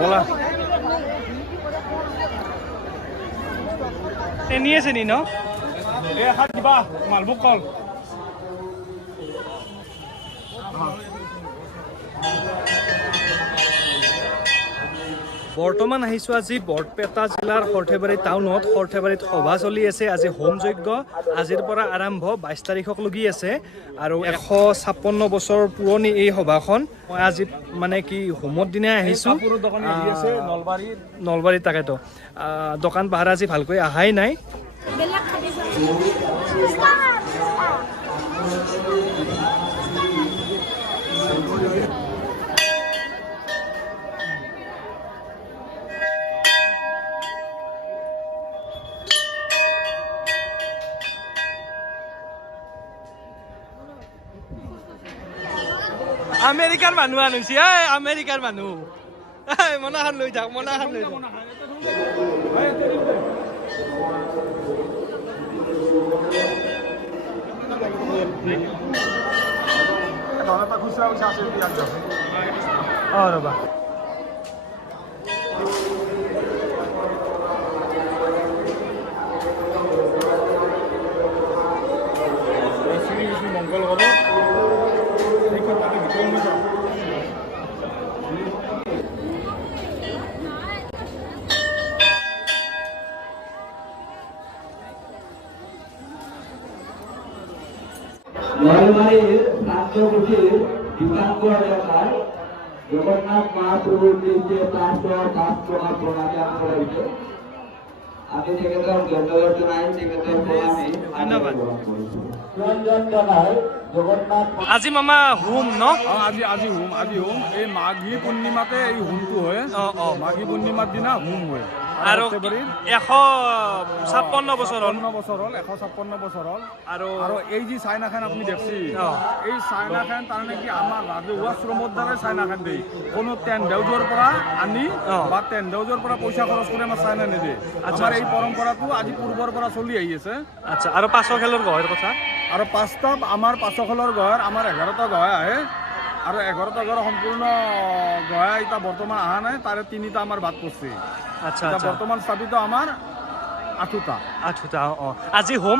বলা এনি আছে নি ন এ হাত দিবা মালভোগ কল বৰ্তমান আহিছো আজি বৰপেটা জিলাৰ সৰ্থেবাৰী টাউনত সৰ্থেবাৰীত সভা চলি আছে আজি হোম যজ্ঞ আজিৰ পৰা আৰম্ভ 22 তাৰিখক লগি আছে আৰু 156 বছৰ পুৰণি এই সভাখন মই আজি মানে কি হোমৰ দিনা আহিছো নলবাৰী তাকেতো দোকান পাহাৰ আজি ভালকৈ আহাই নাই আমেৰিকাৰ মানুহ আনিছে আমেৰিকাৰ মানুহ মনাখান লৈ যাওক মনাখান লৈ যাওক ৰবা মংগল কৰে নলবাৰীৰ প্ৰান্তকুটিৰ দীপাংকৰ এলেকাৰ জগন্নাথ মহাপ্ৰভুৰ নিৰ্দেশ 5 টকা প্ৰণামী আগবঢ়াইছে আমি তেখেতৰ ধন্যবাদ জনাই তেখেতৰ প্ৰণামী ধন্যবাদ ৰঞ্জন জনাই জগন্নাথ আজি মামা হোম ন আজি হোম এই মাঘী পূৰ্ণিমাতে এই হোমটো হয় মাঘী পূৰ্ণিমাৰ দিনা হোম হয় আৰু 156 বছৰ হ'ল 156 বছৰ হ'ল আৰু এই যে চাইনাখান আপুনি দেখছি এই চাইনাখান তাৰমানে কি আমাৰ ৰাজহুৱা শ্ৰমৰ দ্বাৰাই চাইনাখান দেই কোনো টেণ্ট-হাউচৰ পৰা আনি বা টেণ্ট-হাউচৰ পৰা পইচা খৰচ কৰি আমাৰ চাইনা নিদিয়ে আমাৰ এই পৰম্পৰাটো আজি পূৰ্বৰ পৰা চলি আহি আছে আচ্ছা আৰু পাছৰ খেলৰ গহৰ কথা আৰু 5টা আমাৰ পাছৰ খেলৰ গহৰ আমাৰ 11টা গহ আহে আৰু 11টা গহৰ সম্পূৰ্ণ গহ এতিয়া বৰ্তমান অহা নাই তাৰে 3টা আমাৰ বাদ পৰছে আচ্ছা বৰ্তমান স্থাপিত আমাৰ 8টা আজি হোম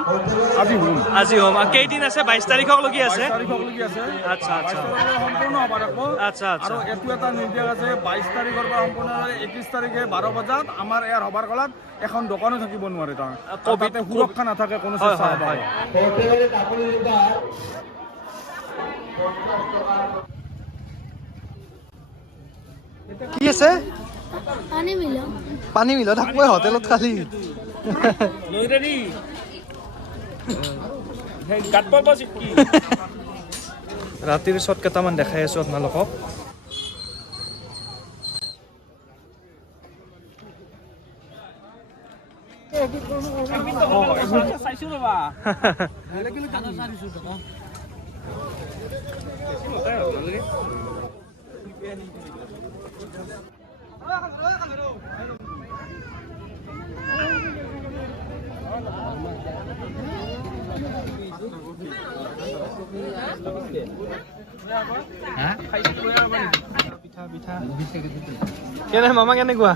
কেইদিন আছে 22 তাৰিখক লগি আছে আচ্ছা সম্পূৰ্ণ হ'ব আচ্ছা আৰু এইটো এটা নিৰ্দেশ আছে 22 তাৰিখৰ পৰা সম্পূৰ্ণ 21 তাৰিখে 12 বজাত আমাৰ ইয়াৰ সভাৰ কালত এখন দোকানো থাকিব নোৱাৰে তাৰ কবিতে সুৰক্ষা নাথাকে কোনো চেষ্টা হয় কি আছে পানী মিল থাকব হোটেলত খালি ৰাতিৰ শ্বট কেইটামান দেখাই আছো আপোনালোকক চাইছো ৰবা কেনে মামা কেনেকুৱা